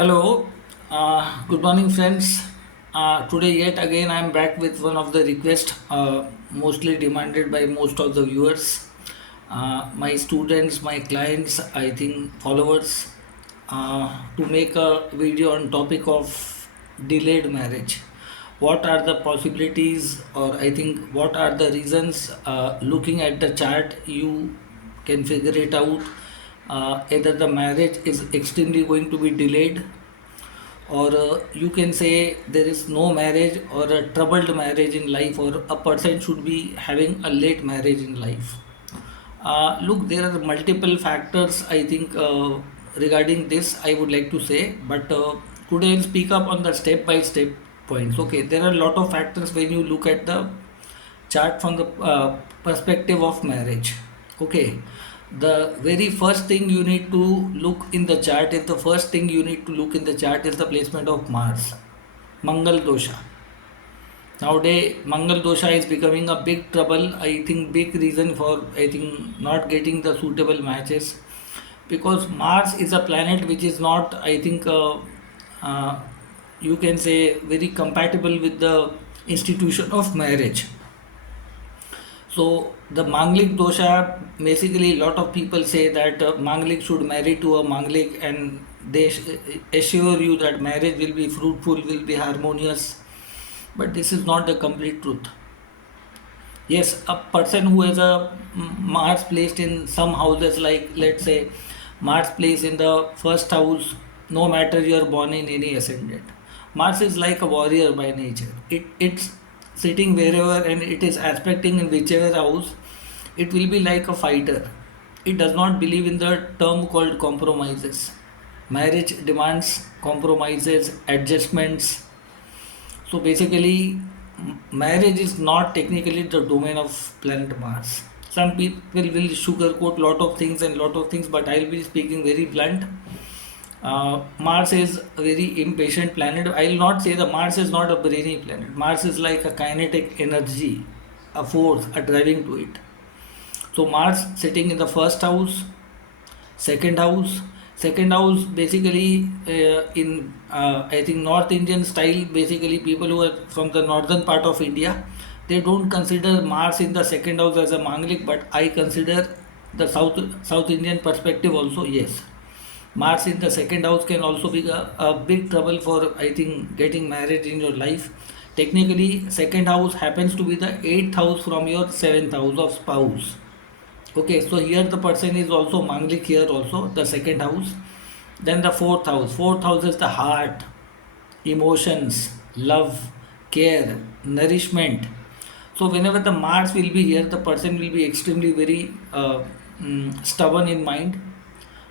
Hello, good morning, friends. Today, yet again, I am back with one of the requests, mostly demanded by most of the viewers, my students, my clients, I think followers, to make a video on topic of delayed marriage. What are the possibilities, or I think what are the reasons? Looking at the chart, you can figure it out. Either the marriage is extremely going to be delayed, or you can say there is no marriage or a troubled marriage in life, or a person should be having a late marriage in life. Look, there are multiple factors, I think, regarding this I would like to say, but today I'll speak up on the step by step points. Okay, there are a lot of factors when you look at the chart from the perspective of marriage. Okay, the very first thing you need to look in the chart is the first thing you need to look in the chart is the placement of Mars, Mangal dosha. Nowadays, Mangal dosha is becoming a big trouble. I think big reason for I think not getting the suitable matches, because Mars is a planet which is not I think uh, you can say very compatible with the institution of marriage. So the Manglik dosha, basically a lot of people say that Manglik should marry to a Manglik, and they assure you that marriage will be fruitful, will be harmonious. But this is not the complete truth. Yes, a person who has a Mars placed in some houses, like let's say Mars placed in the first house, no matter you are born in any ascendant. Mars is like a warrior by nature. It's sitting wherever and it is aspecting in whichever house, it will be like a fighter. It does not believe in the term called compromises. Marriage demands compromises, adjustments. So basically, marriage is not technically the domain of planet Mars. Some people will sugarcoat lot of things and lot of things, but I'll be speaking very blunt. Mars is a very impatient planet. I'll not say that Mars is not a brainy planet. Mars is like a kinetic energy, a force, a driving to it. So Mars sitting in the first house, second house. Second house basically in I think North Indian style. Basically, people who are from the northern part of India, they don't consider Mars in the second house as a Manglik, but I consider the South Indian perspective also. Yes, Mars in the second house can also be a big trouble for I think getting married in your life. Technically, second house happens to be the eighth house from your seventh house of spouse. Okay, so here the person is also Manglik here also, the second house. Then the fourth house. Fourth house is the heart, emotions, love, care, nourishment. So whenever the Mars will be here, the person will be extremely very stubborn in mind,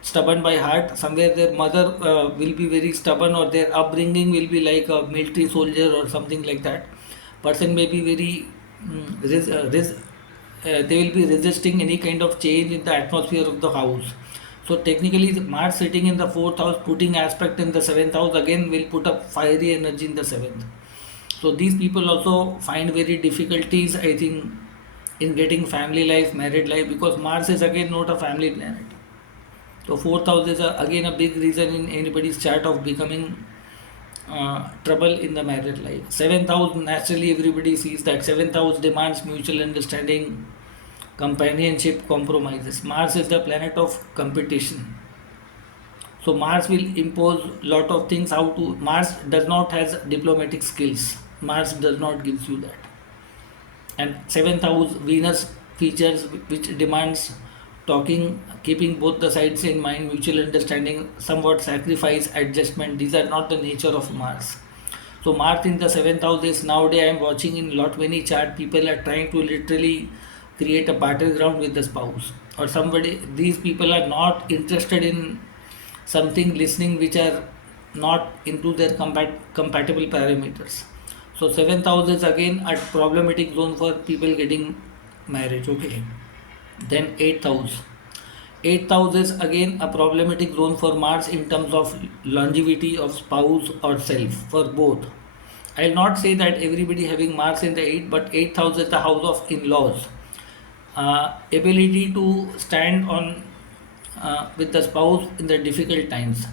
stubborn by heart. Somewhere their mother will be very stubborn, or their upbringing will be like a military soldier or something like that. Person may be very they will be resisting any kind of change in the atmosphere of the house. So technically, the Mars sitting in the fourth house, putting aspect in the seventh house, again will put up fiery energy in the seventh. So these people also find very difficulties, I think, in getting family life, married life, because Mars is again not a family planet. So fourth house is again a big reason in anybody's chart of becoming trouble in the married life. Seventh house, naturally everybody sees that seventh house demands mutual understanding, companionship, compromises. Mars is the planet of competition. So Mars will impose lot of things. How to Mars does not has diplomatic skills. Mars does not gives you that. And seventh house Venus features which demands talking, keeping both the sides in mind, mutual understanding, somewhat sacrifice, adjustment. These are not the nature of Mars. So Mars in the seventh house is nowadays I am watching in lot many chart, people are trying to literally create a battleground with the spouse or somebody. These people are not interested in something listening which are not into their compatible parameters. So seventh house is again a problematic zone for people getting marriage. Okay. Then eighth house. Eighth house is again a problematic zone for Mars in terms of longevity of spouse or self for both. I'll not say that everybody having Mars in the eighth, but eighth house is the house of in-laws. Ability to stand on with the spouse in the difficult times.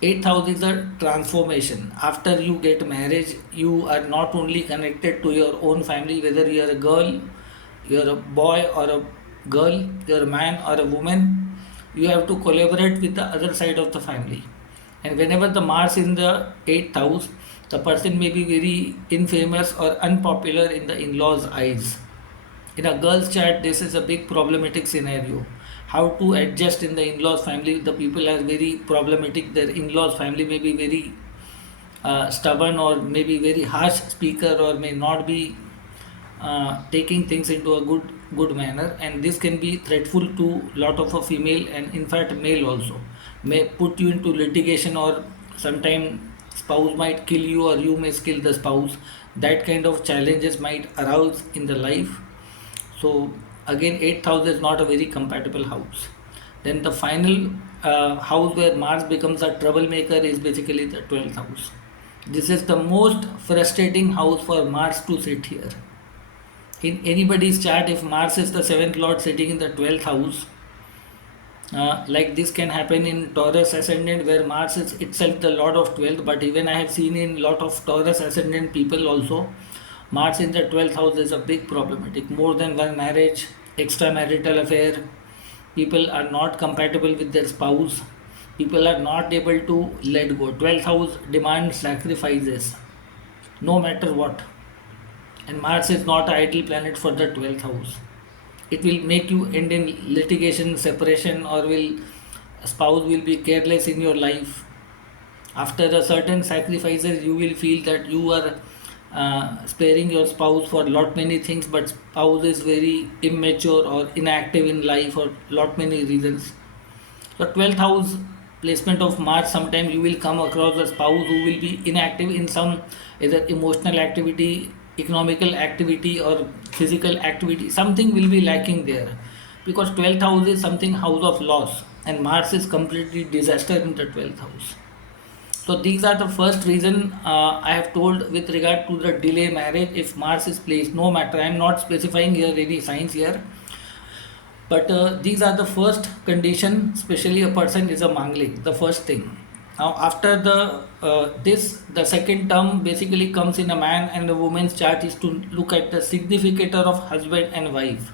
Eighth house is a transformation. After you get marriage, you are not only connected to your own family, whether you are a girl, you are a boy or a girl, you are a man or a woman, you have to collaborate with the other side of the family. And whenever the Mars in the eighth house, the person may be very infamous or unpopular in the in-laws' eyes. In a girl's chat, this is a big problematic scenario. How to adjust in the in-laws family? The people are very problematic. Their in-laws family may be very stubborn or maybe very harsh speaker or may not be taking things into a good manner, and this can be threatful to lot of a female and in fact male also. May put you into litigation, or sometime spouse might kill you or you may kill the spouse. That kind of challenges might arouse in the life. So again, eighth house is not a very compatible house. Then the final house where Mars becomes a troublemaker is basically the 12th house. This is the most frustrating house for Mars to sit here. In anybody's chart, if Mars is the seventh lord sitting in the 12th house, like this can happen in Taurus ascendant where Mars is itself the lord of 12th, but even I have seen in lot of Taurus ascendant people also, Mars in the 12th house is a big problematic. More than one marriage, extramarital affair, people are not compatible with their spouse, people are not able to let go. 12th house demands sacrifices, no matter what. And Mars is not an ideal planet for the 12th house. It will make you end in litigation, separation, or will spouse will be careless in your life. After a certain sacrifices, you will feel that you are sparing your spouse for lot many things, but spouse is very immature or inactive in life for lot many reasons. So 12th house placement of Mars, sometimes you will come across a spouse who will be inactive in some either emotional activity, economical activity or physical activity. Something will be lacking there because 12th house is something house of loss and Mars is completely disaster in the 12th house. So these are the first reason I have told with regard to the delay marriage if Mars is placed. No matter, I am not specifying here any signs here, but these are the first condition. Especially a person is a manglik, the first thing. Now after the the second term basically comes in a man and a woman's chart is to look at the significator of husband and wife.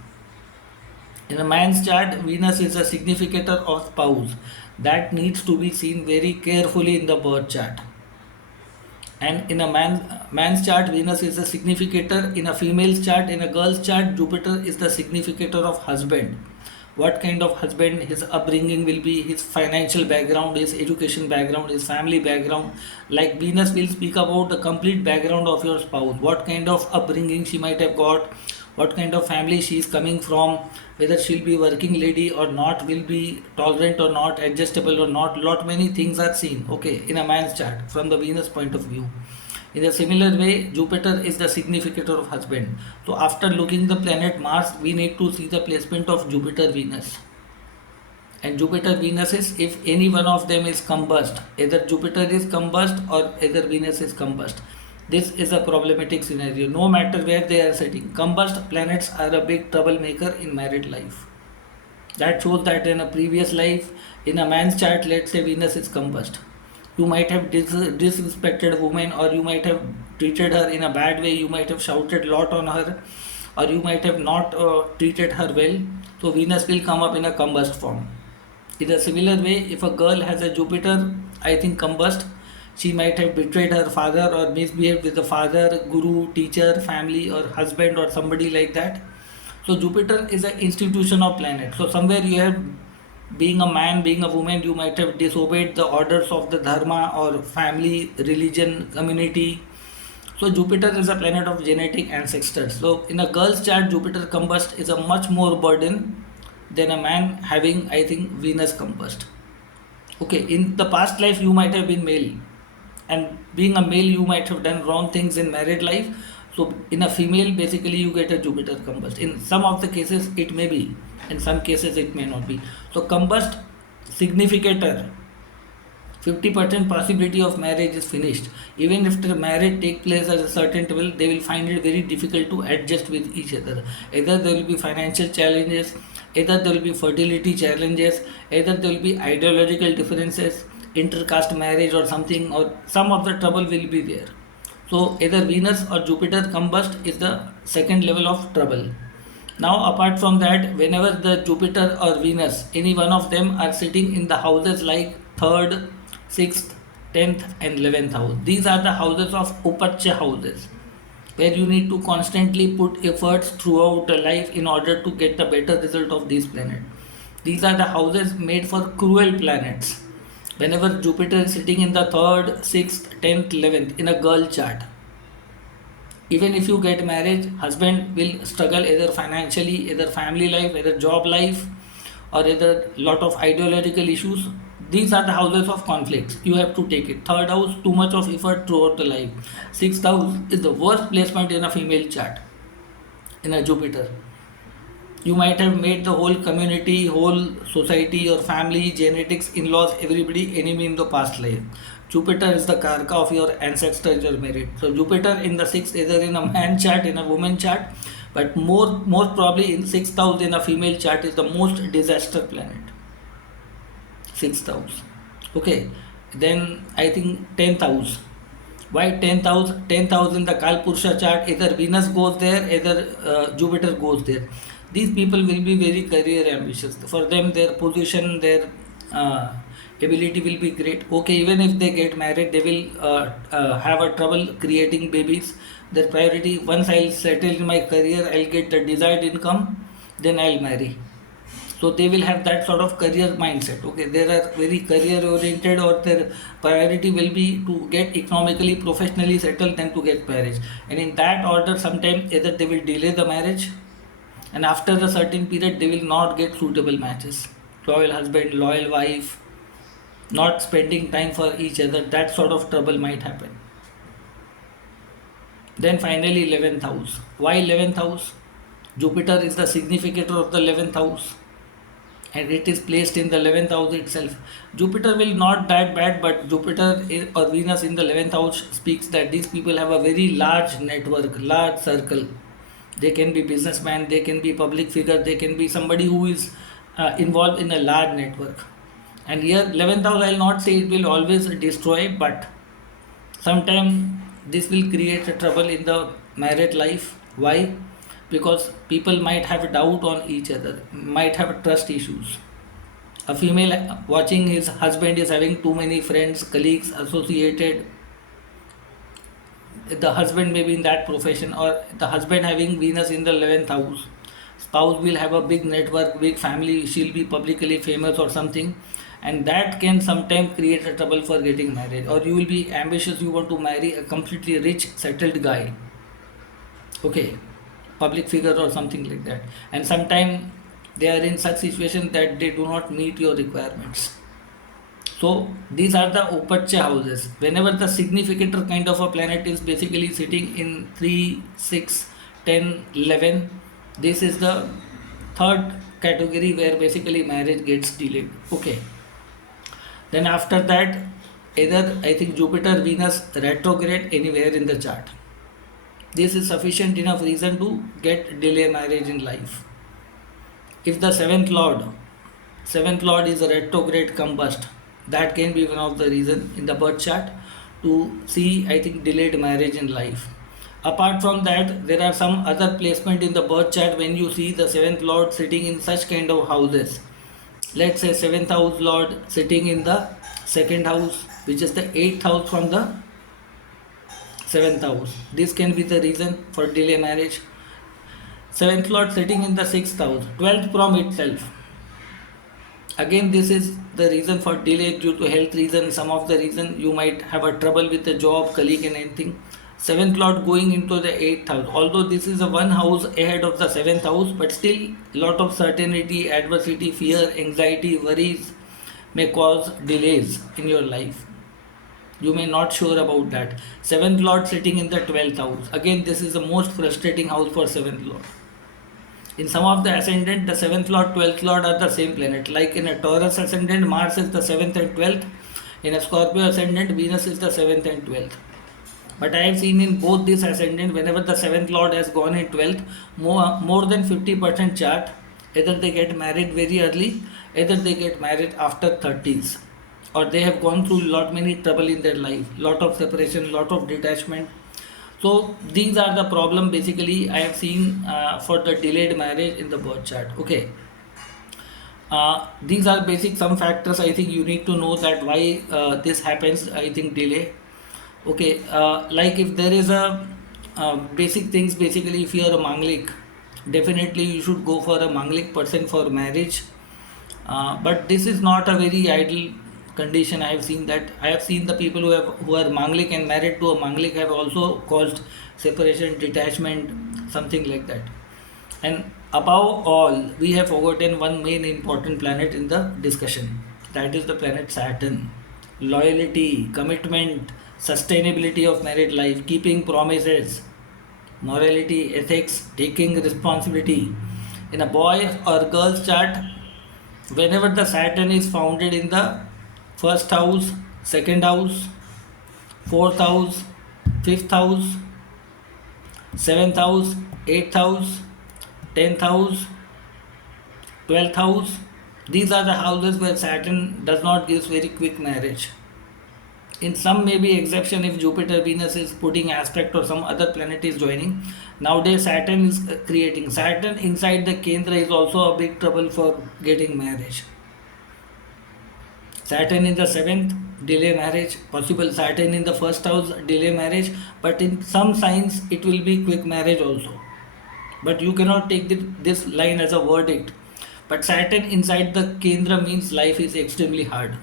In a man's chart, Venus is a significator of spouse. That needs to be seen very carefully in the birth chart. And in a man's chart, Venus is a significator. In a female's chart, in a girl's chart, Jupiter is the significator of husband. What kind of husband, his upbringing will be, his financial background, his education background, his family background. Like Venus will speak about the complete background of your spouse. What kind of upbringing she might have got, what kind of family she is coming from, whether she'll be working lady or not, will be tolerant or not, adjustable or not. Lot many things are seen, okay, in a man's chart from the Venus point of view. In a similar way, Jupiter is the significator of husband. So after looking the planet Mars, we need to see the placement of Jupiter Venus. And Jupiter Venus is, if any one of them is combust, either Jupiter is combust or either Venus is combust. This is a problematic scenario. No matter where they are sitting, combust planets are a big troublemaker in married life. That shows that in a previous life, in a man's chart, let's say Venus is combust, you might have disrespected woman, or you might have treated her in a bad way, you might have shouted a lot on her, or you might have not treated her well. So Venus will come up in a combust form. In a similar way, if a girl has a Jupiter, I think combust, she might have betrayed her father or misbehaved with the father, guru, teacher, family, or husband, or somebody like that. So Jupiter is an institution of planet. So somewhere you have, being a man, being a woman, you might have disobeyed the orders of the dharma or family, religion, community. So Jupiter is a planet of genetic ancestors. So in a girl's chart, Jupiter combust is a much more burden than a man having, I think, Venus combust. Okay, in the past life you might have been male, and being a male you might have done wrong things in married life. So in a female, basically you get a Jupiter combust. In some of the cases it may be, in some cases it may not be. So combust significator, 50% possibility of marriage is finished. Even if the marriage take place at a certain level, they will find it very difficult to adjust with each other. Either there will be financial challenges, either there will be fertility challenges, either there will be ideological differences, intercaste marriage or something, or some of the trouble will be there. So either Venus or Jupiter combust is the second level of trouble. Now apart from that, whenever the Jupiter or Venus, any one of them are sitting in the houses like 3rd, 6th, 10th and 11th house, these are the houses of Upachya houses, where you need to constantly put efforts throughout the life in order to get the better result of these planets. These are the houses made for cruel planets. Whenever Jupiter is sitting in the 3rd, 6th, 10th, 11th in a girl chart, even if you get married, husband will struggle either financially, either family life, either job life, or either lot of ideological issues. These are the houses of conflicts. You have to take it. Third house, too much of effort throughout the life. Sixth house is the worst placement in a female chart, in a Jupiter. You might have made the whole community, whole society, your family, genetics, in-laws, everybody enemy in the past life. Jupiter is the karka of your ancestors, your merit. So Jupiter in the sixth, either in a man chart, in a woman chart, but most probably in sixth house in a female chart is the most disaster planet. Sixth house. Okay. Then I think 10th house. Why 10th house? 10th house in the Kalpurusha chart, either Venus goes there, either Jupiter goes there. These people will be very career ambitious. For them, their position, their ability will be great. Okay, even if they get married, they will have a trouble creating babies. Their priority, once I'll settle in my career, I'll get the desired income, then I'll marry. So they will have that sort of career mindset. Okay, they are very career oriented, or their priority will be to get economically, professionally settled than to get marriage. And in that order, sometimes either they will delay the marriage, and after a certain period they will not get suitable matches. Loyal husband, loyal wife, not spending time for each other, that sort of trouble might happen. Then finally 11th house. Why 11th house? Jupiter is the significator of the 11th house, and it is placed in the 11th house itself. Jupiter will not that bad, but Jupiter or Venus in the 11th house speaks that these people have a very large network, large circle. They can be businessman, they can be public figure, they can be somebody who is involved in a large network. And here 11th house, I will not say it will always destroy, but sometimes this will create a trouble in the married life. Why? Because people might have doubt on each other, might have trust issues. A female watching his husband is having too many friends, colleagues, associated. The husband may be in that profession, or the husband having Venus in the 11th house. Spouse will have a big network, big family, she'll be publicly famous or something, and that can sometimes create a trouble for getting married. Or you will be ambitious, you want to marry a completely rich, settled guy. Okay, public figure or something like that. And sometimes they are in such situation that they do not meet your requirements. So these are the Upachya houses. Whenever the significator kind of a planet is basically sitting in 3, 6, 10, 11, this is the third category where basically marriage gets delayed. Okay. Then after that, either I think Jupiter, Venus retrograde anywhere in the chart. This is sufficient enough reason to get delay marriage in life. If the seventh lord is a retrograde combust, that can be one of the reason in the birth chart to see, I think, delayed marriage in life. Apart from that, there are some other placement in the birth chart when you see the seventh lord sitting in such kind of houses. Let's say seventh house lord sitting in the second house, which is the eighth house from the seventh house. This can be the reason for delay marriage. Seventh lord sitting in the sixth house, 12th from itself. Again, this is the reason for delay due to health reason. Some of the reason you might have a trouble with the job, colleague and anything. Seventh lord going into the eighth house. Although this is a one house ahead of the seventh house, but still lot of certainty, adversity, fear, anxiety, worries may cause delays in your life. You may not sure about that. Seventh lord sitting in the 12th house. Again, this is the most frustrating house for seventh lord. In some of the ascendant, the 7th lord, 12th lord are the same planet. Like in a Taurus ascendant, Mars is the 7th and 12th. In a Scorpio ascendant, Venus is the 7th and 12th. But I have seen in both these ascendant, whenever the 7th lord has gone in 12th, more than 50% chart, either they get married very early, either they get married after 30s. or they have gone through lot many trouble in their life, lot of separation, lot of detachment. So these are the problem basically I have seen for the delayed marriage in the birth chart. Okay. These are basic some factors I think you need to know that why this happens. I think delay. Okay, like if there is a basic things, basically if you are a manglik, definitely you should go for a manglik person for marriage. But this is not a very ideal condition. I have seen the people who are manglik and married to a manglik have also caused separation, detachment, something like that. And above all, we have forgotten one main important planet in the discussion. That is the planet Saturn. Loyalty, commitment, sustainability of married life, keeping promises, morality, ethics, taking responsibility. In a boy or girl's chart, whenever the Saturn is founded in the first house, second house, fourth house, fifth house, seventh house, eighth house, 10th house, 12th house, these are the houses where Saturn does not give very quick marriage. In some maybe exception if Jupiter, Venus is putting aspect or some other planet is joining. Nowadays Saturn is creating. Saturn inside the Kendra is also a big trouble for getting marriage. Saturn in the 7th, delay marriage. Possible Saturn in the first house, delay marriage. But in some signs it will be quick marriage also. But you cannot take this line as a verdict. But Saturn inside the Kendra means life is extremely hard.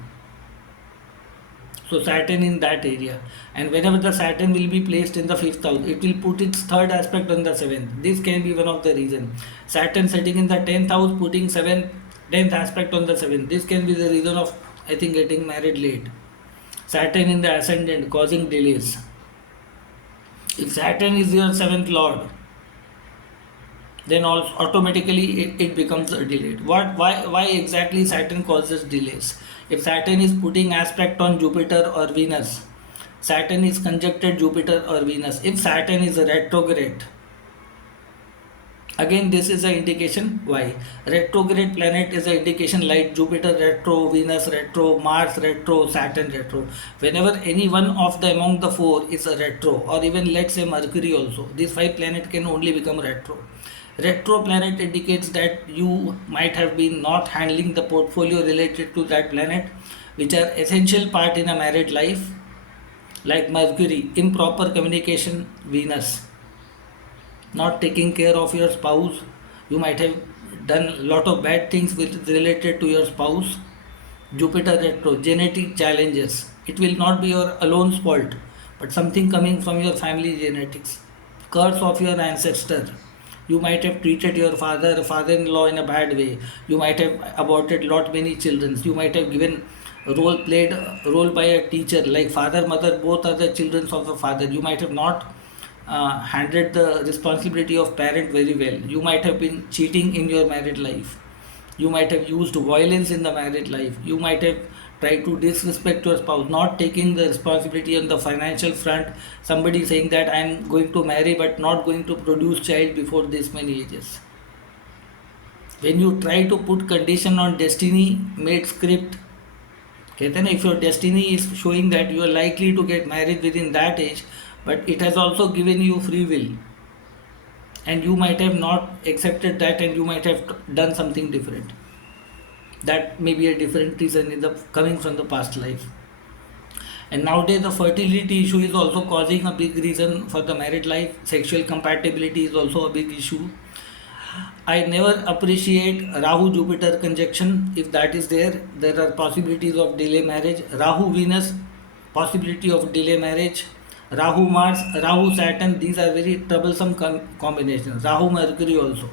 So Saturn in that area, and whenever the Saturn will be placed in the fifth house, it will put its third aspect on the seventh. This can be one of the reason. Saturn sitting in the 10th house, putting 10th aspect on the seventh. This can be the reason of I think getting married late. Saturn in the ascendant causing delays. If Saturn is your seventh lord, then also automatically it becomes delayed. Why exactly Saturn causes delays? If Saturn is putting aspect on Jupiter or Venus, Saturn is conjuncted Jupiter or Venus. If Saturn is retrograde, again this is an indication why. Retrograde planet is an indication like Jupiter retro, Venus retro, Mars retro, Saturn retro. Whenever any one of the among the four is a retro, or even let's say Mercury also, these 5 planets can only become retro. Retro planet indicates that you might have been not handling the portfolio related to that planet, which are essential part in a married life, like Mercury, improper communication, Venus, not taking care of your spouse. You might have done a lot of bad things with related to your spouse. Jupiter retro, genetic challenges. It will not be your alone's fault, but something coming from your family genetics. Curse of your ancestor. You might have treated your father-in-law in a bad way. You might have aborted lot many children. You might have given played role by a teacher, like father, mother, both are the children of the father. You might have not handled the responsibility of parent very well. You might have been cheating in your married life. You might have used violence in the married life. You might have tried to disrespect your spouse, not taking the responsibility on the financial front. Somebody saying that I am going to marry but not going to produce child before this many ages. When you try to put condition on destiny made script, if your destiny is showing that you are likely to get married within that age, but it has also given you free will, and you might have not accepted that, and you might have done something different. That may be a different reason in the coming from the past life. And nowadays the fertility issue is also causing a big reason for the married life. Sexual compatibility is also a big issue. I never appreciate Rahu Jupiter conjunction. If that is there, there are possibilities of delay marriage. Rahu Venus, possibility of delay marriage. Rahu Mars, Rahu Saturn, these are very troublesome combinations. Rahu Mercury also.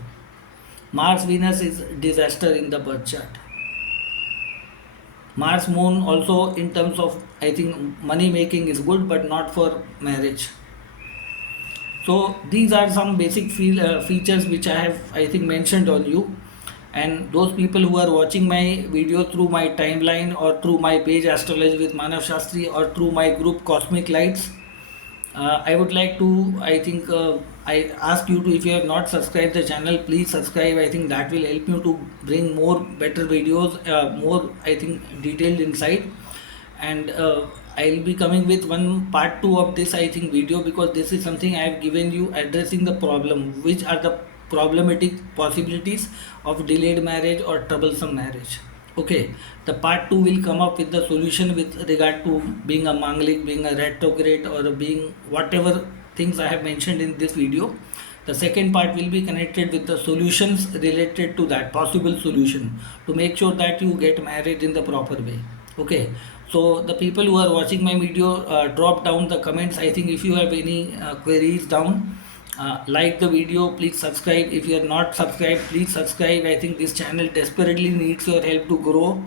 Mars Venus is disaster in the birth chart. Mars Moon also in terms of I think money making is good, but not for marriage. So these are some basic features which I have I think mentioned on you. And those people who are watching my video through my timeline or through my page Astrology with Manav Shastri or through my group Cosmic Lights, I would like to I ask you to, if you have not subscribed the channel, please subscribe. I think that will help you to bring more better videos, more I think detailed insight. and I'll be coming with one part 2 of this, I think, video, because this is something I have given you addressing the problem, which are the problematic possibilities of delayed marriage or troublesome marriage. Okay, the part 2 will come up with the solution with regard to being a manglik, being a retrograde, or being whatever things I have mentioned in this video. The second part will be connected with the solutions related to that possible solution to make sure that you get married in the proper way. Okay, so the people who are watching my video, drop down the comments. I think if you have any queries down, like the video, please subscribe. If you are not subscribed, please subscribe. I think this channel desperately needs your help to grow,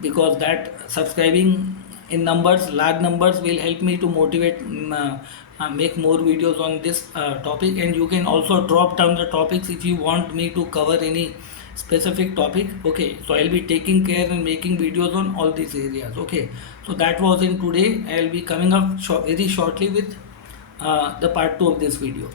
because that subscribing in numbers, large numbers, will help me to motivate, make more videos on this topic. And you can also drop down the topics if you want me to cover any specific topic. Okay, so I'll be taking care and making videos on all these areas. Okay, so that was in today. I'll be coming up very shortly with the part 2 of this video.